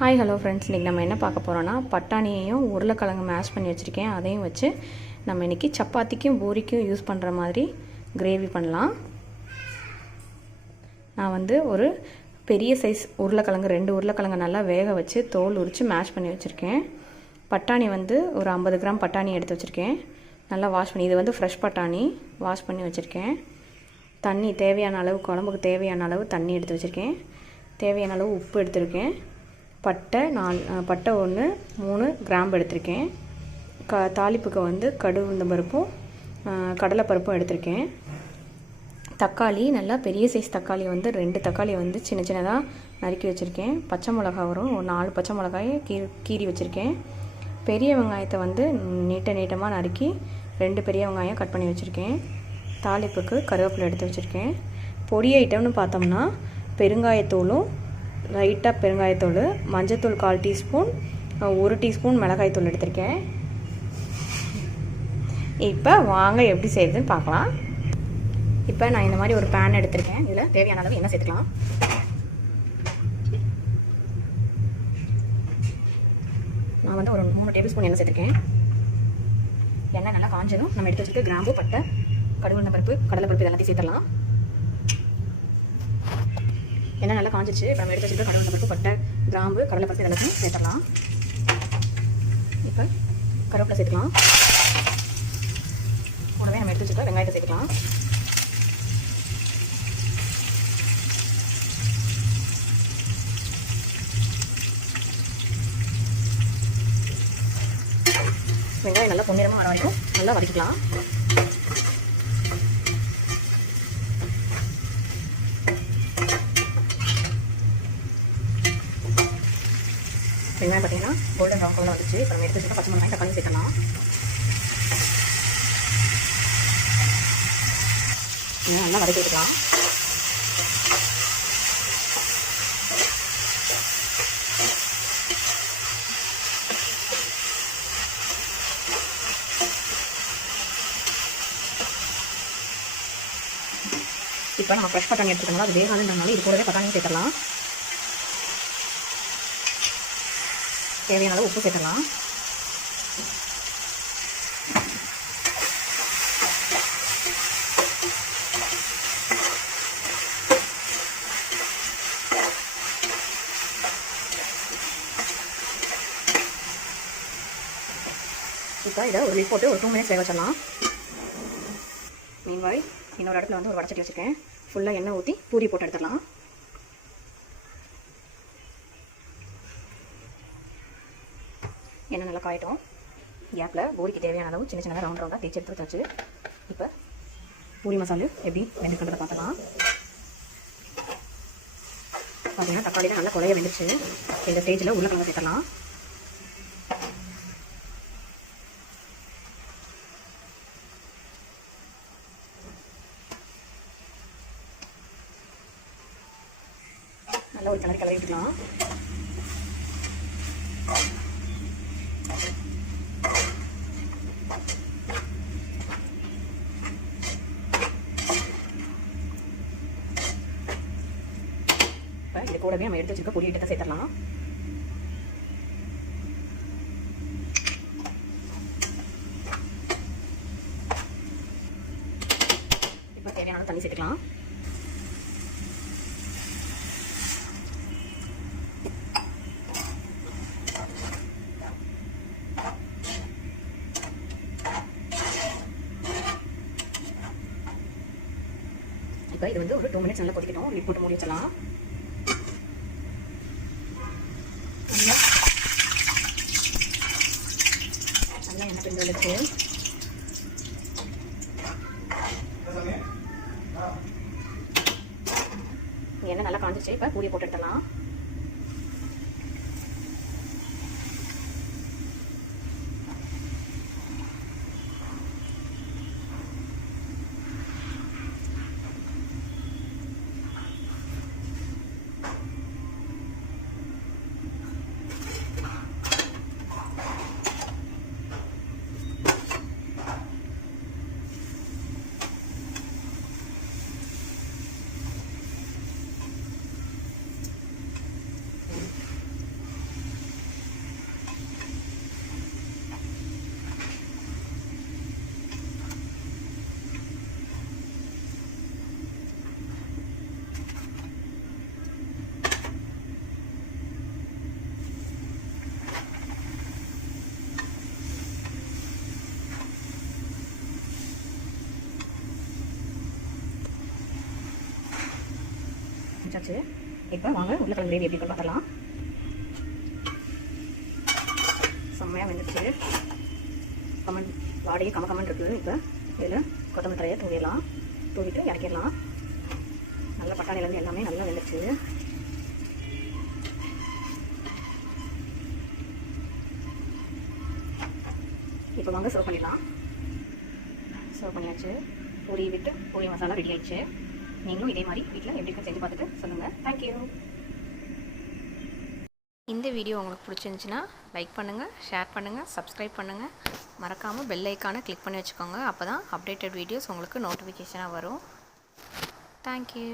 Hi hello friends, இன்றைக்கி நம்ம என்ன பார்க்க போகிறோன்னா பட்டாணியையும் உருளைக்கிழங்கு மேஷ் பண்ணி வச்சுருக்கேன். அதையும் வச்சு நம்ம இன்றைக்கி சப்பாத்திக்கும் பூரிக்கும் யூஸ் பண்ணுற மாதிரி கிரேவி பண்ணலாம். நான் வந்து ஒரு பெரிய சைஸ் உருளைக்கிழங்கு 2 உருளைக்கிழங்கு நல்லா வேக வச்சு தோல் உரித்து மேஷ் பண்ணி வச்சுருக்கேன். பட்டாணி வந்து ஒரு 50 கிராம் பட்டாணி எடுத்து வச்சுருக்கேன். நல்லா வாஷ் பண்ணி, இது வந்து ஃப்ரெஷ் பட்டாணி வாஷ் பண்ணி வச்சுருக்கேன். தண்ணி தேவையான அளவு, குழம்புக்கு தேவையான அளவு தண்ணி எடுத்து வச்சுருக்கேன். தேவையான அளவு உப்பு எடுத்திருக்கேன். பட்டை 1 3 கிராம்பு எடுத்திருக்கேன். தாளிப்புக்கு வந்து கடுகு உளுந்தம் பருப்பும் கடலைப்பருப்பும் எடுத்திருக்கேன். தக்காளி, நல்லா பெரிய சைஸ் தக்காளி வந்து 2 தக்காளியை வந்து சின்ன சின்னதாக நறுக்கி வச்சுருக்கேன். பச்சை மிளகா வரும் ஒரு 4 பச்சை மிளகாயை கீறி வச்சுருக்கேன். பெரிய வெங்காயத்தை வந்து நீட்டமாக நறுக்கி 2 பெரிய வெங்காயம் கட் பண்ணி வச்சுருக்கேன். தாளிப்புக்கு கருவேப்பிலை எடுத்து வச்சுருக்கேன். பொடி ஐட்டம்னு பார்த்தோம்னா பெருங்காயத்தூளும், லைட்டாக பெருங்காயத்தூள், மஞ்சத்தூள் 1/4 டீஸ்பூன், 1 டீஸ்பூன் மிளகாய்த்தூள் எடுத்திருக்கேன். இப்போ வாங்க எப்படி செய்யுதுன்னு பார்க்கலாம். இப்போ நான் இந்த மாதிரி ஒரு பேன் எடுத்திருக்கேன். இதில் தேவையான அளவு எண்ணெய் சேர்த்துக்கலாம். நான் வந்து ஒரு 3 டேபிள் ஸ்பூன் எண்ணெய் சேர்த்துருக்கேன். எண்ணெய் நல்லா காஞ்சதும் நம்ம எடுத்து வச்சுட்டு கிராம்பு, பட்டை, கடுகு உளுந்தம் பருப்பு, கடலைப்பருப்பு இதெல்லாத்தையும் சேர்த்துடலாம். எண்ணெய் நல்லா காஞ்சிச்சு. இப்போ நம்ம எடுத்து வச்சுட்டு கடுகு உளுந்தம் பருப்பு, பட்டை, கிராம்பு, கடலைப்பருப்பு இதெல்லாத்தையும் சேர்த்துடலாம். இப்போ கருவேப்பிலை சேர்த்துக்கலாம். கூடவே நம்ம எடுத்து வச்சுட்டு வெங்காயத்தை சேர்த்துக்கலாம். வெங்காயம் நல்லா பொன்னிறமாக வர வரைக்கும் நல்லா வதக்கிக்கலாம். வெங்காயம் பார்த்தீங்கன்னா கோல்டன் ப்ரௌன் கலரில் வந்துச்சு. இப்போ நம்ம எடுத்து வச்சுட்டு பச்சை மிளகாய், தக்காளி சேர்க்கலாம். நல்லா வதக்கி விட்டுக்கலாம். இப்போ நம்ம ஃப்ரெஷ் பட்டாணி எடுத்துக்கணும். அது வேகாதுன்றனால இது கூடவே பட்டாணியும் சேர்த்துடலாம். தேவையான அளவு உப்பு சேர்த்துடலாம். இப்போ இதை ஒரு லிட் போட்டு ஒரு 2 மினிட்ஸ் வேக வச்சிடலாம். மீன்வாய் இன்னொரு இடத்துல வந்து ஒரு வடச்சட்டி வச்சுருக்கேன். ஃபுல்லாக எண்ணெய் ஊற்றி பூரி போட்டு எடுத்துடலாம். எண்ணெய் நல்லா காயட்டும். கேப்பில் பூரிக்கு தேவையான அளவு சின்ன சின்னதாக ரவுண்டாக தேய்ச்சி எடுத்து வச்சாச்சு. இப்போ பூரி மசாலு எப்படி வெந்துக்கிறத பார்க்கலாம். பார்த்தீங்கன்னா தக்காளியில் நல்லா குழைய வெந்துச்சு. இந்த ஸ்டேஜில் உருளைக்கிழங்கு சேர்த்துடலாம். நல்லா ஒரு கிளறி விட்டுக்கலாம். இப்போ இது கூடவே நம்ம எடுத்து வச்சுருக்க பொடி ஐட்டத்தை சேர்த்துடலாம். இப்போ தேவையான தண்ணி சேர்த்துக்கலாம். இப்போ இது வந்து ஒரு 2 மினிட்ஸ் நல்லா கொதிக்கட்டும். லிட் போட்டு மூடி வச்சலாம். நல்லா எண்ணெய் பிரிந்து வந்துடுச்சு. எண்ணெய் நல்லா காஞ்சிச்சு. இப்போ பூரியை போட்டு எடுத்துடலாம். வச்சாச்சு. இப்போ வாங்க உருளைக்கிழங்கு கிரேவி எப்படி இருக்குன்னு பார்க்கலாம். செம்மையாக வெந்துச்சு. வாடையே கம இருக்குது. இப்போ இதில் கொத்தமல்லி தழையை தூவிடலாம். தூவிட்டு இறக்கிடலாம். நல்லா பட்டாணிலேருந்து எல்லாமே நல்லா வெந்துச்சு. இப்போ வாங்க சர்வ் பண்ணிடலாம். சர்வ் பண்ணியாச்சு. பூரி விட்டு பூரி மசாலா ரெடி ஆயிடுச்சு. நீங்களும் இதே மாதிரி வீட்டில் எப்படி செஞ்சு பார்த்துட்டு சொல்லுங்கள். தேங்க்யூ. இந்த வீடியோ உங்களுக்கு பிடிச்சிருந்துச்சின்னா லைக் பண்ணுங்கள், ஷேர் பண்ணுங்கள், சப்ஸ்கிரைப் பண்ணுங்கள். மறக்காமல் பெல் ஐக்கானை கிளிக் பண்ணி வச்சுக்கோங்க. அப்போ தான் அப்டேட்டட் வீடியோஸ் உங்களுக்கு நோட்டிஃபிகேஷனாக வரும். தேங்க்யூ.